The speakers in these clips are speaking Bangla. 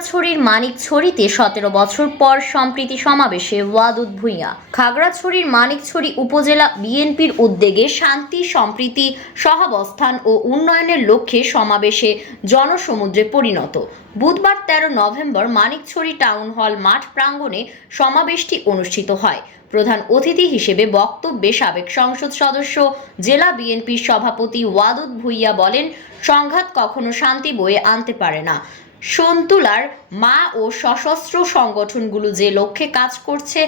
খাগড়াছড়ির মানিকছড়িতে 17 বছর পর সম্প্রীতি সমাবেশে ওয়াদুদ ভূঁইয়া। খাগড়াছড়ির মানিকছড়ি উপজেলা বিএনপির উদ্যোগে শান্তি, সম্প্রীতি, সহাবস্থান ও উন্নয়নের লক্ষ্যে সমাবেশে জনসমুদ্রে পরিণত। বুধবার 13 নভেম্বর মানিকছড়ি টাউন হল মাঠ প্রাঙ্গণে সমাবেশটি অনুষ্ঠিত হয়। প্রধান অতিথি হিসেবে বক্তব্যে সাবেক সংসদ সদস্য, জেলা বিএনপির সভাপতি ওয়াদুদ ভূঁইয়া বলেন, সংঘাত কখনো শান্তি বয়ে আনতে পারে না। সন্তুলার মা ও সশস্ত্র সংগঠনগুলো যে লক্ষ্যে কাজ করছে,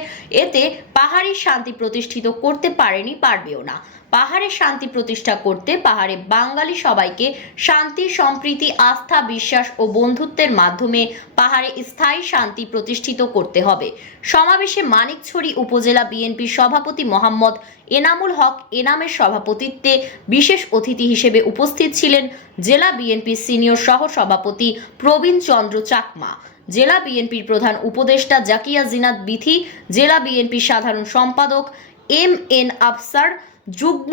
এতে পাহাড়ি শান্তি প্রতিষ্ঠিত করতে পারেনি, পারবেও না। পাহাড়ে শান্তি প্রতিষ্ঠা করতে পাহাড়ে বাঙালি সবাইকে শান্তি, সম্প্রীতি, আস্থা, বিশ্বাস ও বন্ধুত্বের মাধ্যমে পাহাড়ে স্থায়ী শান্তি প্রতিষ্ঠিত করতে হবে। সমাবেশে মানিকছড়ি উপজেলা বিএনপির সভাপতি মোহাম্মদ এনামুল হক এনামের সভাপতিত্বে বিশেষ অতিথি হিসেবে উপস্থিত ছিলেন জেলা বিএনপির সিনিয়র সহ সভাপতি প্রবীণ চন্দ্র চাকমা, জেলা বিএনপির প্রধান উপদেষ্টা জাকিয়া জিনাত বিথি, জেলা বিএনপির সাধারণ সম্পাদক এম.এন. আফসার, যুগ্ম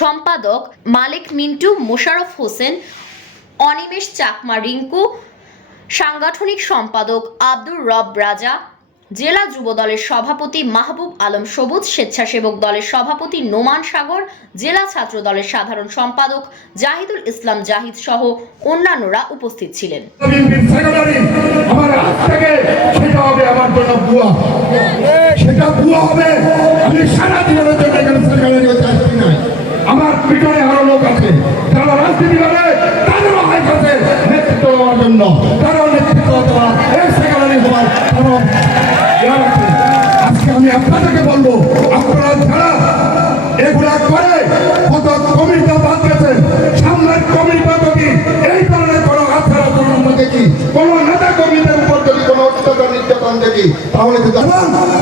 সম্পাদক মালিক মিন্টু, মোশাররফ হোসেন, অনিমেষ চাকমা রিঙ্কু, সাংগঠনিক সম্পাদক আব্দুর রব রাজা, জেলা যুব দলের সভাপতি মাহবুব আলম সবুজ, স্বেচ্ছাসেবক দলের সভাপতি নোমান সাগর, জেলা ছাত্র দলের সাধারণ সম্পাদক জাহিদুল ইসলাম জাহিদ সহ অন্যান্যরা উপস্থিত ছিলেন। আমার পিছনে আরো লোক আছে যারা রাজনীতি করে, তাদেরও হাইট আছে নেতৃত্ব দেওয়ার জন্য, তারাও নেতৃত্ব দেওয়া এই সেক্রেটারি হওয়ার কারণ আজকে আমি আপনাদেরকে বলবো, আপনারা যারা এগুলা করে কত কমিটি বাদ গেছেন, সামনের কমিটি যদি এই ধরনের কোনো আচার দেখি, কোন নেতা কর্মীদের উপর যদি কোনো অত্যাচার নির্যাতন দেখি, তাহলে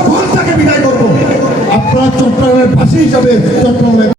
কোন থেকে বিদায় করবো। আপনারা চট্টগ্রামের ভাষী হিসাবে চট্টগ্রামের